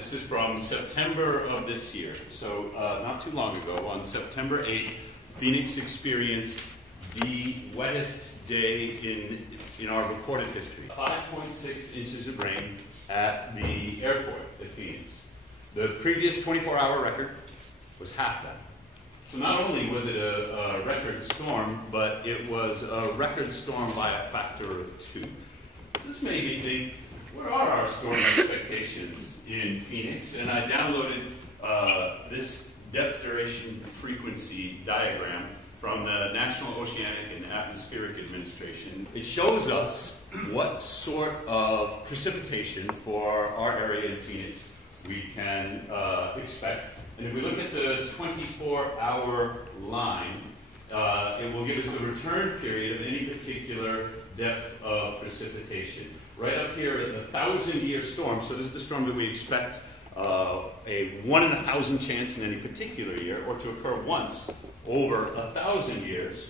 This is from September of this year. So not too long ago, on September 8th, Phoenix experienced the wettest day in our recorded history. 5.6 inches of rain at the airport at Phoenix. The previous 24-hour record was half that. So not only was it a record storm, but it was a record storm by a factor of 2. This made me think, what are our storm expectations in Phoenix? And I downloaded this depth duration frequency diagram from the National Oceanic and Atmospheric Administration. It shows us what sort of precipitation for our area in Phoenix we can expect. And if we look at the 24-hour line, it will give us the return period of any particular depth of precipitation. Right up here at the 1,000-year storm, so this is the storm that we expect a 1 in 1,000 chance in any particular year, or to occur once over 1,000 years.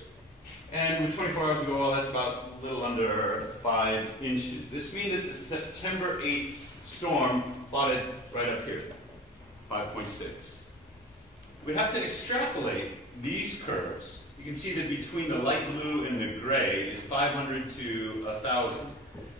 And with 24 hours ago, well, that's about a little under 5 inches. This means that the September 8th storm plotted right up here, 5.6. We have to extrapolate these curves. You can see that between the light blue and the gray is 500 to 1,000.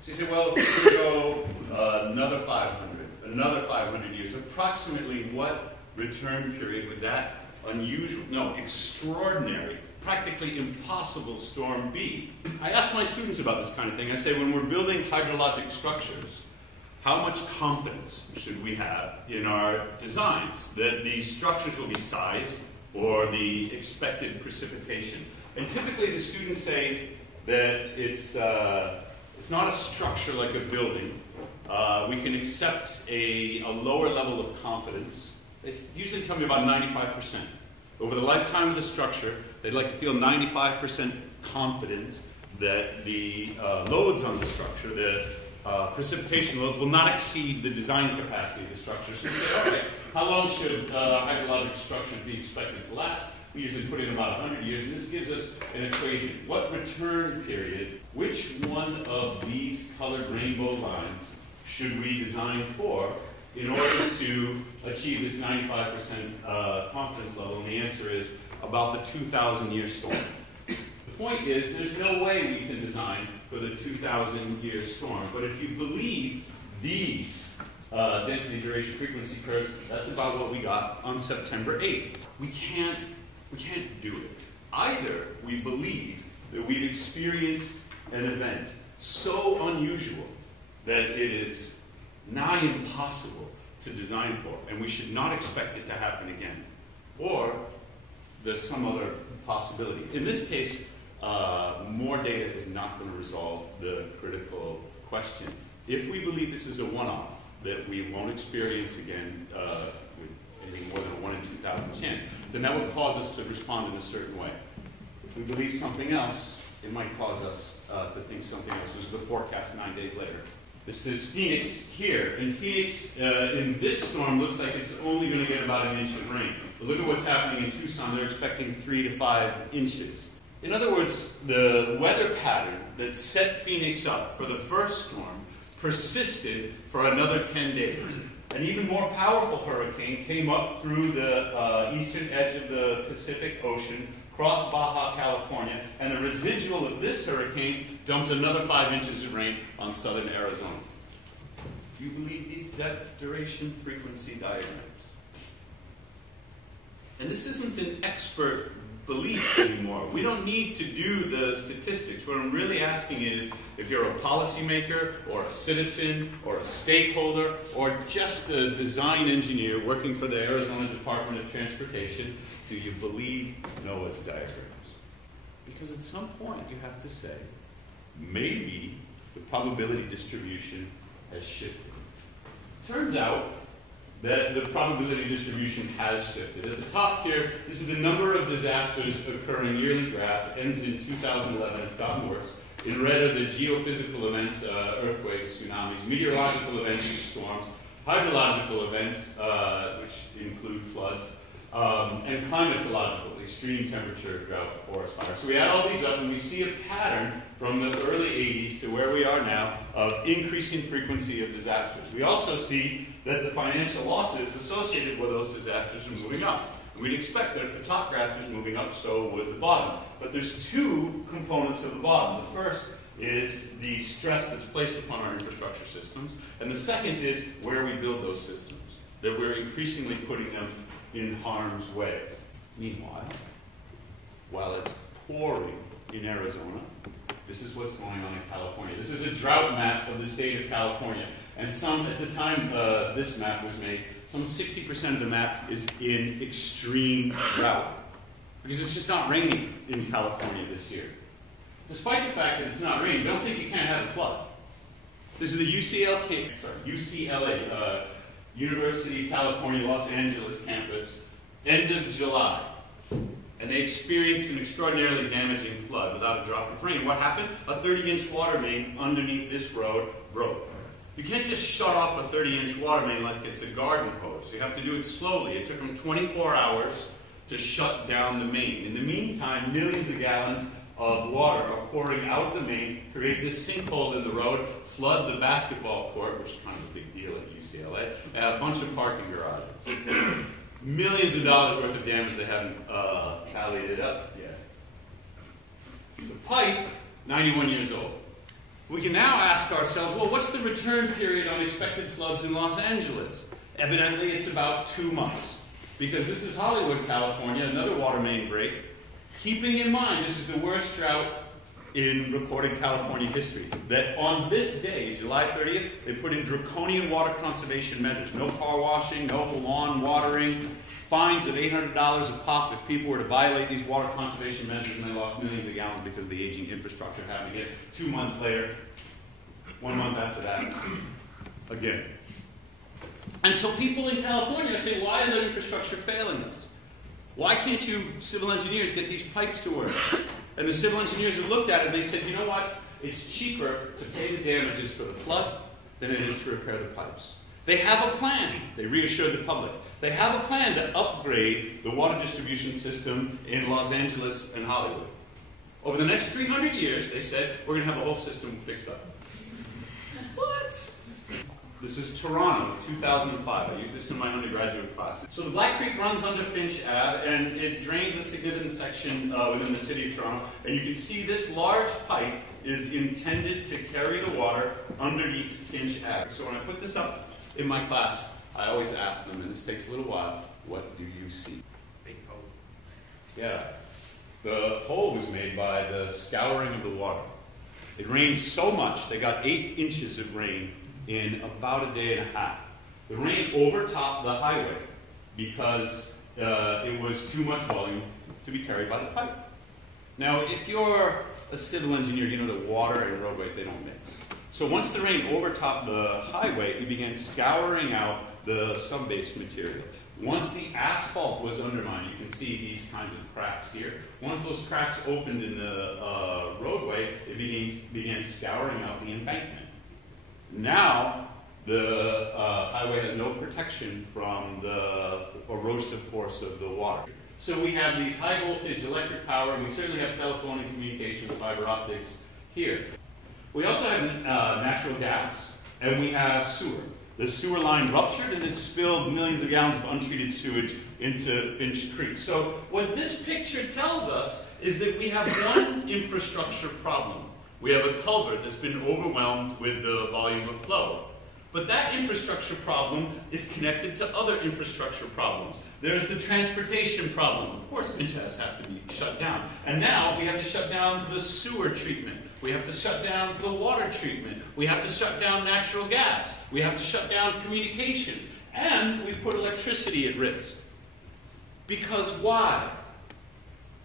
So you say, well, if we go another 500 years, approximately what return period would that unusual, no, extraordinary, practically impossible storm be? I ask my students about this kind of thing. I say, when we're building hydrologic structures, how much confidence should we have in our designs that these structures will be sized for the expected precipitation? And typically the students say that it's not a structure like a building. We can accept a lower level of confidence. They usually tell me about 95%. Over the lifetime of the structure, they'd like to feel 95% confident that the loads on the structure, the precipitation loads, will not exceed the design capacity of the structure. So we say, okay, how long should hydrologic structures be expected to last? We usually put in about 100 years, and this gives us an equation. What return period, which one of these colored rainbow lines should we design for in order to achieve this 95% confidence level? And the answer is about the 2,000-year storm. The point is, there's no way we can design for the 2,000-year storm. But if you believe these density, duration, frequency curves, that's about what we got on September 8th. We can't do it. Either we believe that we've experienced an event so unusual that it is nigh impossible to design for, and we should not expect it to happen again. Or there's some other possibility. In this case, more data is not going to resolve the critical question. If we believe this is a one-off, that we won't experience again with anything more than a 1 in 2,000 chance, then that would cause us to respond in a certain way. If we believe something else, it might cause us to think something else. This is the forecast 9 days later. This is Phoenix here. And Phoenix, in this storm, looks like it's only going to get about 1 inch of rain. But look at what's happening in Tucson. They're expecting 3 to 5 inches. In other words, the weather pattern that set Phoenix up for the first storm persisted for another 10 days. An even more powerful hurricane came up through the eastern edge of the Pacific Ocean, crossed Baja California, and the residual of this hurricane dumped another 5 inches of rain on southern Arizona. Do you believe these depth, duration, frequency diagrams? And this isn't an expert belief anymore. We don't need to do the statistics. What I'm really asking is, if you're a policymaker or a citizen or a stakeholder or just a design engineer working for the Arizona Department of Transportation, do you believe Noah's diagrams? Because at some point you have to say, maybe the probability distribution has shifted. Turns out that the probability distribution has shifted. At the top here, this is the number of disasters occurring yearly graph. It ends in 2011. It's gotten worse. In red are the geophysical events, earthquakes, tsunamis, meteorological events, storms, hydrological events, which include floods, and climatological, extreme temperature, drought, forest fire. So we add all these up and we see a pattern from the early 80s to where we are now of increasing frequency of disasters. We also see that the financial losses associated with those disasters are moving up. And we'd expect that if the top graph is moving up, so would the bottom. But there's two components of the bottom. The first is the stress that's placed upon our infrastructure systems, and the second is where we build those systems, that we're increasingly putting them in harm's way. Meanwhile, while it's pouring in Arizona, this is what's going on in California. This is a drought map of the state of California. And at the time this map was made, some 60% of the map is in extreme drought. Because it's just not raining in California this year. Despite the fact that it's not raining, don't think you can't have a flood. This is the UCLA, University of California, Los Angeles campus, end of July. And they experienced an extraordinarily damaging flood without a drop of rain. What happened? A 30-inch water main underneath this road broke. You can't just shut off a 30-inch water main like it's a garden hose. You have to do it slowly. It took them 24 hours to shut down the main. In the meantime, millions of gallons of water are pouring out of the main, create this sinkhole in the road, flood the basketball court, which is kind of a big deal at UCLA, and a bunch of parking garages. Millions of dollars worth of damage. They haven't tallied it up yet. The pipe, 91 years old. We can now ask ourselves, well, what's the return period on expected floods in Los Angeles? Evidently, it's about 2 months. Because this is Hollywood, California, another water main break. Keeping in mind, this is the worst drought in recorded California history. That on this day, July 30th, they put in draconian water conservation measures. No car washing, no lawn watering, fines of $800 a pop if people were to violate these water conservation measures, and they lost millions of gallons because of the aging infrastructure having it. 2 months later, 1 month after that, again. And so people in California are saying, why is our infrastructure failing us? Why can't you civil engineers get these pipes to work? And the civil engineers have looked at it and they said, you know what? It's cheaper to pay the damages for the flood than it is to repair the pipes. They have a plan. They reassured the public. They have a plan to upgrade the water distribution system in Los Angeles and Hollywood. Over the next 300 years, they said, we're going to have the whole system fixed up. What? This is Toronto, 2005. I used this in my undergraduate class. So the Black Creek runs under Finch Ave, and it drains a significant section within the city of Toronto. And you can see this large pipe is intended to carry the water underneath Finch Ave. So when I put this up in my class, I always ask them, and this takes a little while, what do you see? Big hole. Yeah. The hole was made by the scouring of the water. It rained so much, they got 8 inches of rain in about a day and a half. The rain overtopped the highway because it was too much volume to be carried by the pipe. Now, if you're a civil engineer, you know that water and roadways, they don't mix. So once the rain overtopped the highway, we began scouring out the subbase material. Once the asphalt was undermined, you can see these kinds of cracks here. Once those cracks opened in the roadway, it began scouring out the embankment. Now, the highway has no protection from the erosive force of the water. So we have these high voltage electric power, and we certainly have telephone and communications, fiber optics here. We also have natural gas, and we have sewer. The sewer line ruptured, and it spilled millions of gallons of untreated sewage into Finch Creek. So what this picture tells us is that we have one infrastructure problem. We have a culvert that's been overwhelmed with the volume of flow. But that infrastructure problem is connected to other infrastructure problems. There's the transportation problem. Of course, Finch has to be shut down. And now we have to shut down the sewer treatment. We have to shut down the water treatment. We have to shut down natural gas. We have to shut down communications. And we've put electricity at risk. Because why?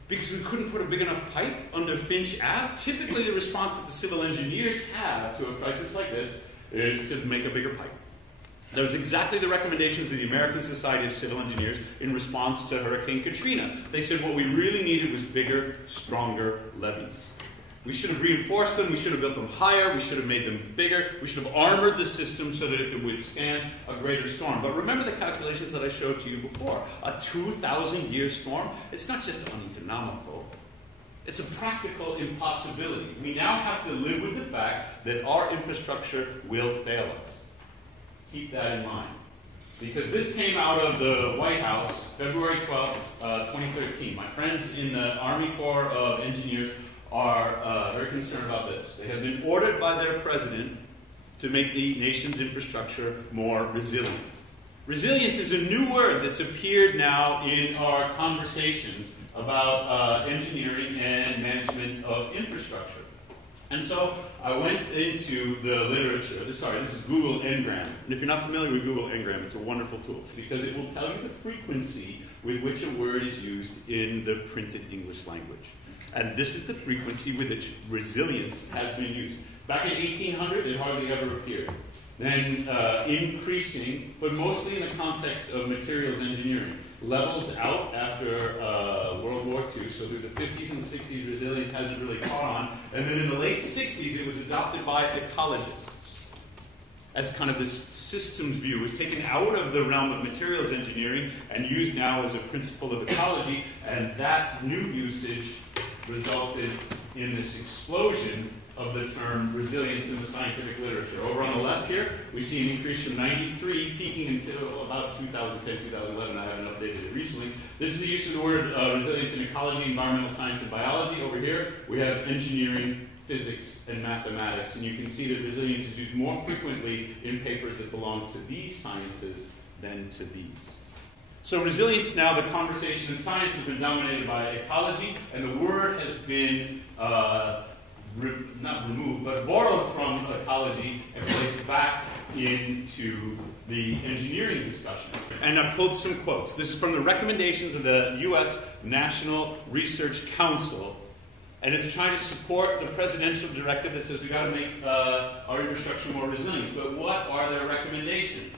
Because we couldn't put a big enough pipe under Finch Ave? Typically, the response that the civil engineers have to a crisis like this is to make a bigger pipe. That was exactly the recommendations of the American Society of Civil Engineers in response to Hurricane Katrina. They said what we really needed was bigger, stronger levees. We should have reinforced them, we should have built them higher, we should have made them bigger, we should have armored the system so that it could withstand a greater storm. But remember the calculations that I showed to you before. A 2,000-year storm, it's not just uneconomical, it's a practical impossibility. We now have to live with the fact that our infrastructure will fail us. Keep that in mind. Because this came out of the White House, February 12, 2013. My friends in the Army Corps of Engineers are very concerned about this. They have been ordered by their president to make the nation's infrastructure more resilient. Resilience is a new word that's appeared now in our conversations about engineering and management of infrastructure. And so I went into the literature. Sorry, this is Google Ngram. And if you're not familiar with Google Ngram, it's a wonderful tool because it will tell you the frequency with which a word is used in the printed English language. And this is the frequency with which resilience has been used. Back in 1800, it hardly ever appeared. Then increasing, but mostly in the context of materials engineering. Levels out after World War II, so through the 50s and 60s, resilience hasn't really caught on. And then in the late 60s, it was adopted by ecologists as kind of this systems view. It was taken out of the realm of materials engineering and used now as a principle of ecology, and that new usage resulted in this explosion of the term resilience in the scientific literature. Over on the left here, we see an increase from 93, peaking until about 2010, 2011. I haven't updated it recently. This is the use of the word resilience in ecology, environmental science, and biology. Over here, we have engineering, physics, and mathematics. And you can see that resilience is used more frequently in papers that belong to these sciences than to these. So resilience now, the conversation in science has been dominated by ecology, and the word has been not removed, but borrowed from ecology and placed back into the engineering discussion. And I pulled some quotes. This is from the recommendations of the U.S. National Research Council, and it's trying to support the presidential directive that says we've got to make our infrastructure more resilient. But what are their recommendations?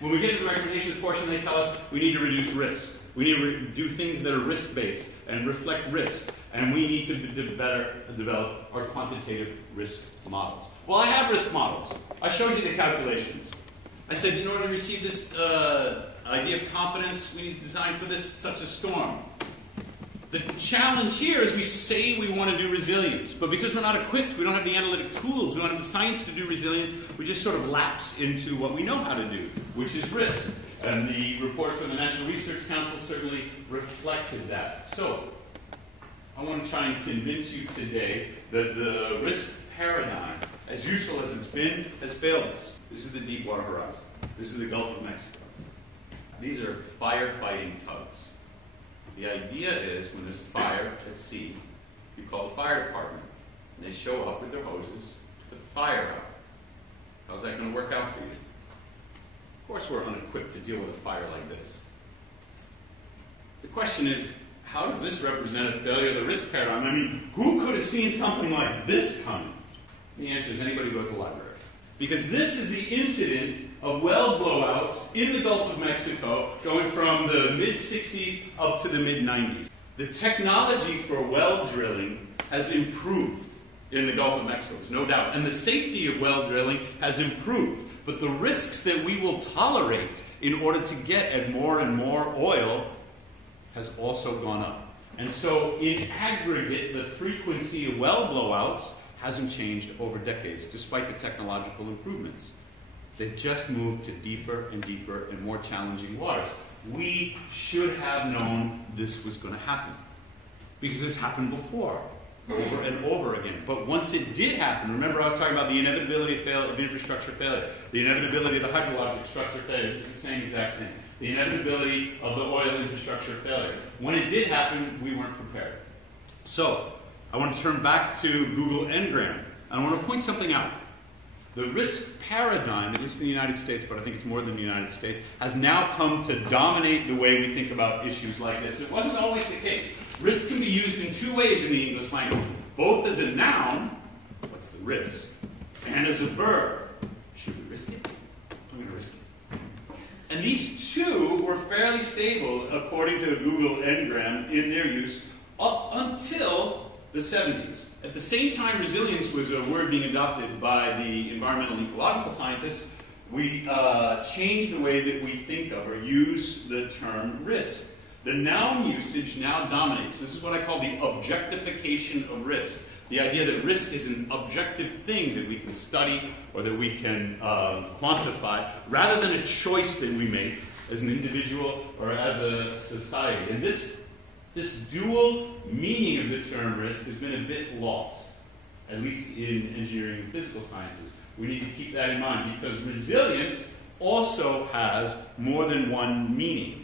When we get to the recommendations portion, they tell us we need to reduce risk. We need to do things that are risk-based and reflect risk. And we need to better develop our quantitative risk models. Well, I have risk models. I showed you the calculations. I said, in order to receive this idea of competence, we need to design for this such a storm. The challenge here is we say we want to do resilience, but because we're not equipped, we don't have the analytic tools, we don't have the science to do resilience, we just sort of lapse into what we know how to do, which is risk. And the report from the National Research Council certainly reflected that. So, I want to try and convince you today that the risk paradigm, as useful as it's been, has failed us. This is the Deepwater Horizon. This is the Gulf of Mexico. These are firefighting tugs. The idea is when there's a fire at sea, you call the fire department, and they show up with their hoses to put the fire out. How's that going to work out for you? Of course we're unequipped to deal with a fire like this. The question is, how does this represent a failure of the risk paradigm? I mean, who could have seen something like this coming? The answer is anybody who goes to the library. Because this is the incident of well blowouts in the Gulf of Mexico going from the mid-60s up to the mid-90s. The technology for well drilling has improved in the Gulf of Mexico, there's no doubt. And the safety of well drilling has improved. But the risks that we will tolerate in order to get at more and more oil has also gone up. And so in aggregate, the frequency of well blowouts hasn't changed over decades, despite the technological improvements. They've just moved to deeper and deeper and more challenging waters. We should have known this was going to happen, because it's happened before, over and over again. But once it did happen, remember I was talking about the inevitability of infrastructure failure, the inevitability of the hydrologic structure failure. This is the same exact thing. The inevitability of the oil infrastructure failure. When it did happen, we weren't prepared. So, I want to turn back to Google Ngram. I want to point something out. The risk paradigm, at least in the United States, but I think it's more than the United States, has now come to dominate the way we think about issues like this. It wasn't always the case. Risk can be used in two ways in the English language. Both as a noun, what's the risk, and as a verb, should we risk it? I'm going to risk it. And these two were fairly stable, according to Google Ngram, in their use, up until the 70s. At the same time resilience was a word being adopted by the environmental and ecological scientists, we changed the way that we think of or use the term risk. The noun usage now dominates. This is what I call the objectification of risk. The idea that risk is an objective thing that we can study or that we can quantify, rather than a choice that we make as an individual or as a society. And this dual meaning of the term risk has been a bit lost, at least in engineering and physical sciences. We need to keep that in mind because resilience also has more than one meaning.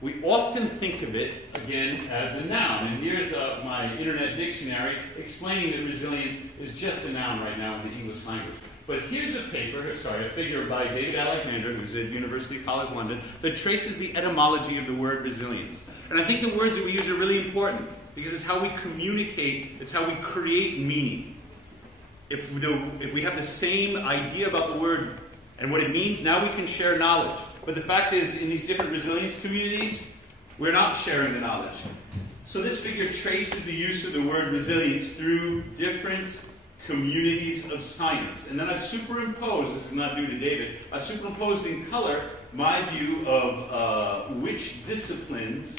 We often think of it, again, as a noun. And here's my internet dictionary explaining that resilience is just a noun right now in the English language. But here's a figure by David Alexander, who's at University College London, that traces the etymology of the word resilience. And I think the words that we use are really important because it's how we communicate, it's how we create meaning. If we have the same idea about the word and what it means, now we can share knowledge. But the fact is, in these different resilience communities, we're not sharing the knowledge. So this figure traces the use of the word resilience through different communities of science. And then I've superimposed, this is not due to David, I've superimposed in color my view of which disciplines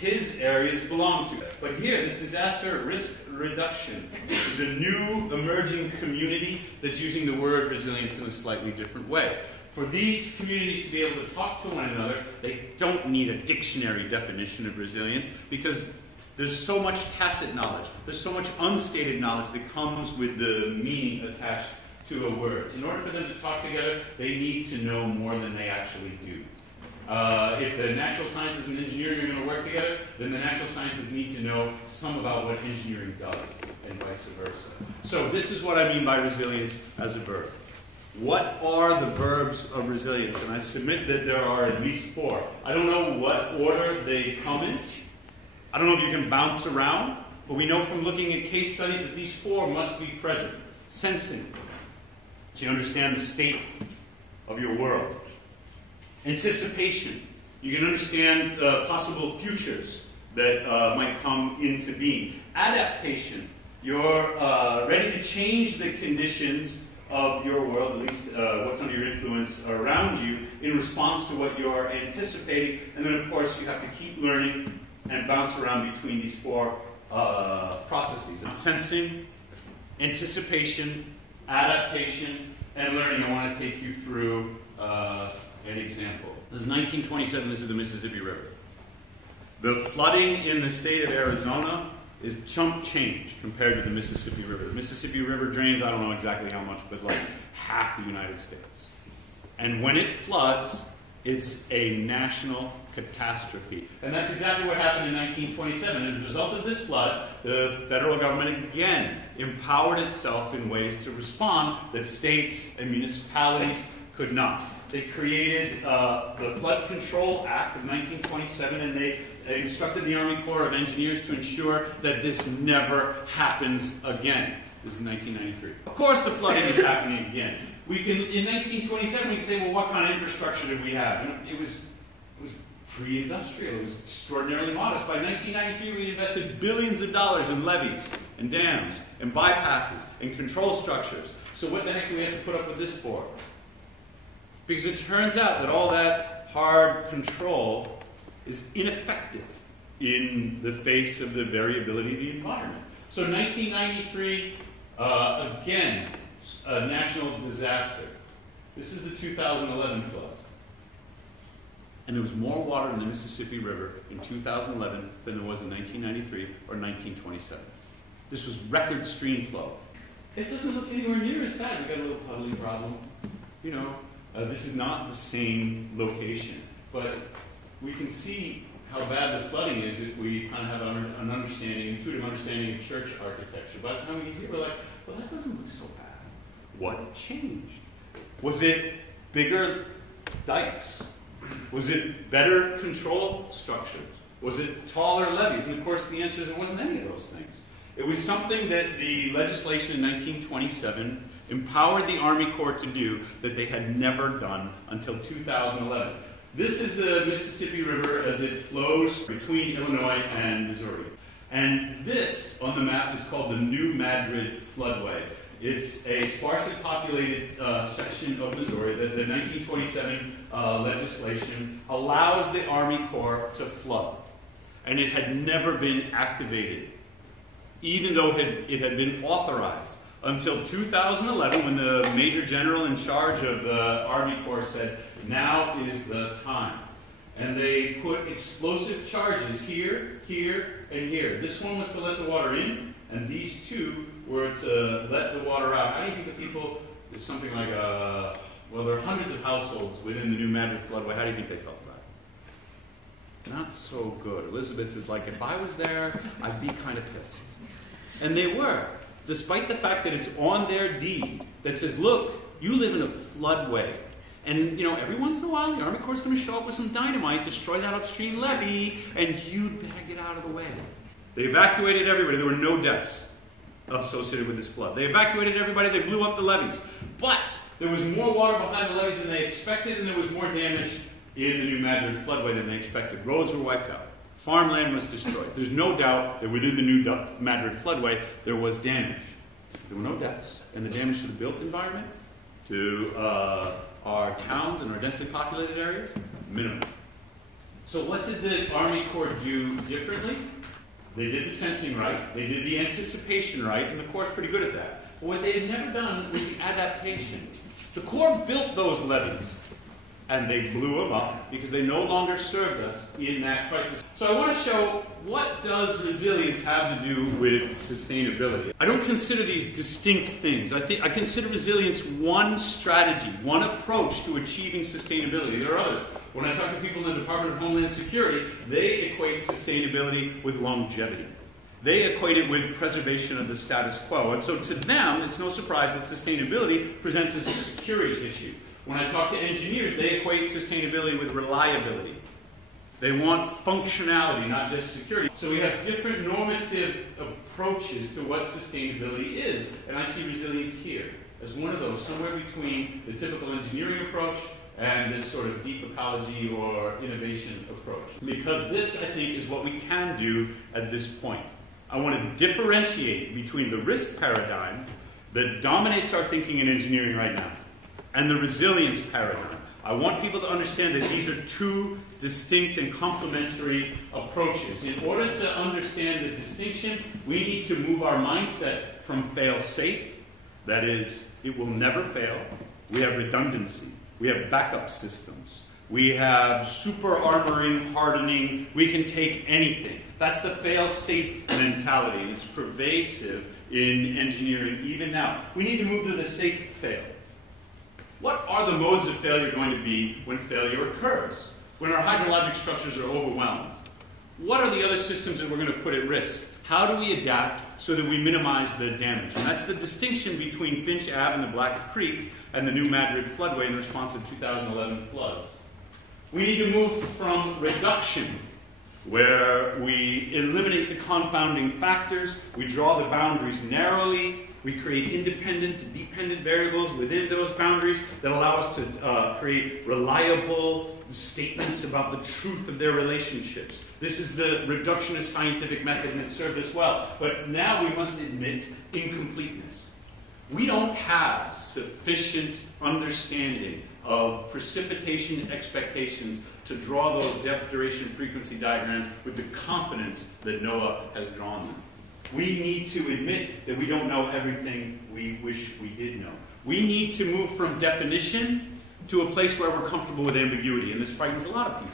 his areas belong to. But here, this disaster risk reduction is a new emerging community that's using the word resilience in a slightly different way. For these communities to be able to talk to one another, they don't need a dictionary definition of resilience because there's so much tacit knowledge, there's so much unstated knowledge that comes with the meaning attached to a word. In order for them to talk together, they need to know more than they actually do. If the natural sciences and engineering are going to work together, then the natural sciences need to know some about what engineering does, and vice versa. So this is what I mean by resilience as a verb. What are the verbs of resilience? And I submit that there are at least 4. I don't know what order they come in. I don't know if you can bounce around, but we know from looking at case studies that these 4 must be present. Sensing, so you understand the state of your world. Anticipation, you can understand possible futures that might come into being. Adaptation, you're ready to change the conditions of your world, at least what's under your influence around you, in response to what you're anticipating. And then, of course, you have to keep learning and bounce around between these 4 processes. Sensing, anticipation, adaptation, and learning. I want to take you through an example. This is 1927. This is the Mississippi River. The flooding in the state of Arizona is chump change compared to the Mississippi River. The Mississippi River drains, I don't know exactly how much, but like half the United States. And when it floods, it's a national catastrophe. And that's exactly what happened in 1927. As a result of this flood, the federal government again empowered itself in ways to respond that states and municipalities could not. They created the Flood Control Act of 1927, and they instructed the Army Corps of Engineers to ensure that this never happens again. This is 1993. Of course the flooding is happening again. In 1927, we can say, well, what kind of infrastructure did we have? And it was pre-industrial. It was extraordinarily modest. By 1993, we invested billions of dollars in levees and dams and bypasses and control structures. So what the heck do we have to put up with this for? Because it turns out that all that hard control is ineffective in the face of the variability of the environment. So 1993, again, a national disaster. This is the 2011 floods. And there was more water in the Mississippi River in 2011 than there was in 1993 or 1927. This was record stream flow. It doesn't look anywhere near as bad. We got a little puddling problem. You know, this is not the same location. But we can see how bad the flooding is if we kind of have an understanding, intuitive understanding of church architecture. By the time we get here, we're like, well, that doesn't look so bad. What changed? Was it bigger dikes? Was it better control structures? Was it taller levees? And of course the answer is it wasn't any of those things. It was something that the legislation in 1927 empowered the Army Corps to do that they had never done until 2011. This is the Mississippi River as it flows between Illinois and Missouri. And this on the map is called the New Madrid floodway. It's a sparsely populated section of Missouri that the 1927 legislation allows the Army Corps to flood. And it had never been activated, even though it had been authorized, until 2011, when the Major General in charge of the Army Corps said, now is the time. And they put explosive charges here, here, and here. This one was to let the water in, and these two were to let the water out. How do you think the people, there's something like, well, there are hundreds of households within the New Madrid floodway. How do you think they felt about it? Not so good. Elizabeth is like, if I was there, I'd be kind of pissed. And they were, despite the fact that it's on their deed that says, look, you live in a floodway. And, you know, every once in a while, the Army Corps is going to show up with some dynamite, destroy that upstream levee, and you'd better get out of the way. They evacuated everybody. There were no deaths associated with this flood. They evacuated everybody. They blew up the levees. But there was more water behind the levees than they expected, and there was more damage in the New Madrid floodway than they expected. Roads were wiped out. Farmland was destroyed. There's no doubt that within the New Madrid floodway, there was damage. There were no deaths. And the damage to the built environment, to our towns and our densely populated areas, minimal. So what did the Army Corps do differently? They did the sensing right, they did the anticipation right, and the Corps is pretty good at that. But what they had never done was the adaptation. The Corps built those levees, and they blew them up because they no longer served us in that crisis. So I want to show, what does resilience have to do with sustainability? I don't consider these distinct things. I consider resilience one strategy, one approach to achieving sustainability. There are others. When I talk to people in the Department of Homeland Security, they equate sustainability with longevity. They equate it with preservation of the status quo. And so to them, it's no surprise that sustainability presents as a security issue. When I talk to engineers, they equate sustainability with reliability. They want functionality, not just security. So we have different normative approaches to what sustainability is. And I see resilience here as one of those, somewhere between the typical engineering approach and this sort of deep ecology or innovation approach. Because this, I think, is what we can do at this point. I want to differentiate between the risk paradigm that dominates our thinking in engineering right now and the resilience paradigm. I want people to understand that these are two distinct and complementary approaches. In order to understand the distinction, we need to move our mindset from fail-safe, that is, it will never fail. We have redundancy. We have backup systems. We have super armoring, hardening. We can take anything. That's the fail-safe mentality, and it's pervasive in engineering even now. We need to move to the safe fail. What are the modes of failure going to be when failure occurs? When our hydrologic structures are overwhelmed? What are the other systems that we're going to put at risk? How do we adapt so that we minimize the damage? And that's the distinction between Finch Ave and the Black Creek and the New Madrid floodway in response to 2011 floods. We need to move from reduction, where we eliminate the confounding factors, we draw the boundaries narrowly, we create independent to dependent variables within those boundaries that allow us to create reliable statements about the truth of their relationships. This is the reductionist scientific method, and it served us well. But now we must admit incompleteness. We don't have sufficient understanding of precipitation expectations to draw those depth, duration, frequency diagrams with the confidence that NOAA has drawn them. We need to admit that we don't know everything we wish we did know. We need to move from definition to a place where we're comfortable with ambiguity, and this frightens a lot of people.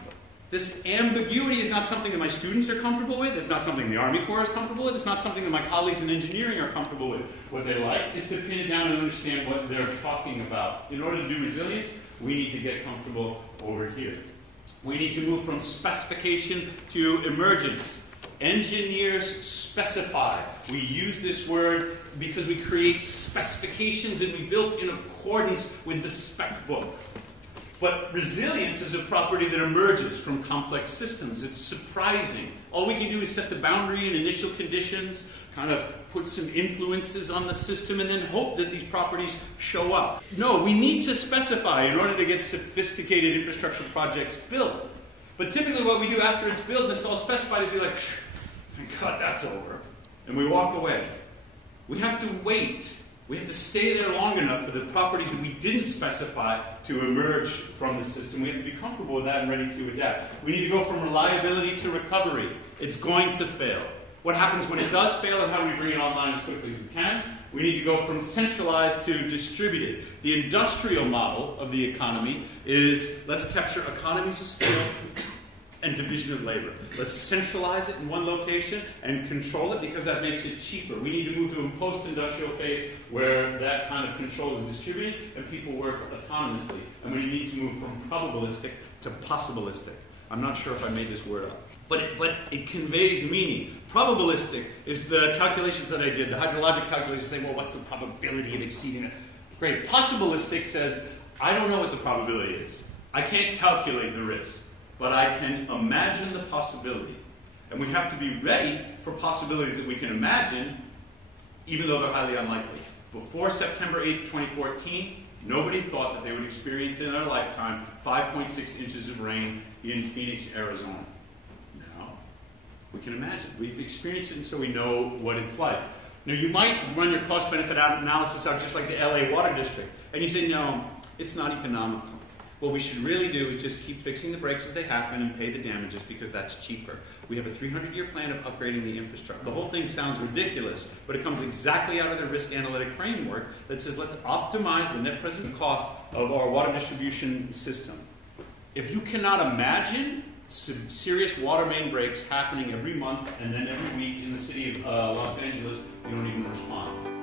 This ambiguity is not something that my students are comfortable with. It's not something the Army Corps is comfortable with. It's not something that my colleagues in engineering are comfortable with. What they like is to pin it down and understand what they're talking about. In order to do resilience, we need to get comfortable over here. We need to move from specification to emergence. Engineers specify. We use this word because we create specifications and we build in accordance with the spec book. But resilience is a property that emerges from complex systems. It's surprising. All we can do is set the boundary and initial conditions, kind of put some influences on the system, and then hope that these properties show up. No, we need to specify in order to get sophisticated infrastructure projects built. But typically what we do after it's built, it's all specified, is we like, Thank God that's over. And we walk away. We have to wait. We have to stay there long enough for the properties that we didn't specify to emerge from the system. We have to be comfortable with that and ready to adapt. We need to go from reliability to recovery. It's going to fail. What happens when it does fail and how we bring it online as quickly as we can? We need to go from centralized to distributed. The industrial model of the economy is let's capture economies of scale and division of labor. Let's centralize it in one location and control it because that makes it cheaper. We need to move to a post-industrial phase where that kind of control is distributed and people work autonomously. And we need to move from probabilistic to possibilistic. I'm not sure if I made this word up. But it conveys meaning. Probabilistic is the calculations that I did, the hydrologic calculations saying, well, what's the probability of exceeding it? Great. Possibilistic says, I don't know what the probability is. I can't calculate the risk, but I can imagine the possibility. And we have to be ready for possibilities that we can imagine, even though they're highly unlikely. Before September 8th, 2014, nobody thought that they would experience in their lifetime 5.6 inches of rain in Phoenix, Arizona. We can imagine. We've experienced it, and so we know what it's like. Now, you might run your cost-benefit analysis out just like the LA Water District, and you say, no, it's not economical. What we should really do is just keep fixing the breaks as they happen and pay the damages because that's cheaper. We have a 300-year plan of upgrading the infrastructure. The whole thing sounds ridiculous, but it comes exactly out of the risk analytic framework that says let's optimize the net present cost of our water distribution system. If you cannot imagine serious water main breaks happening every month and then every week in the city of Los Angeles, we don't even respond.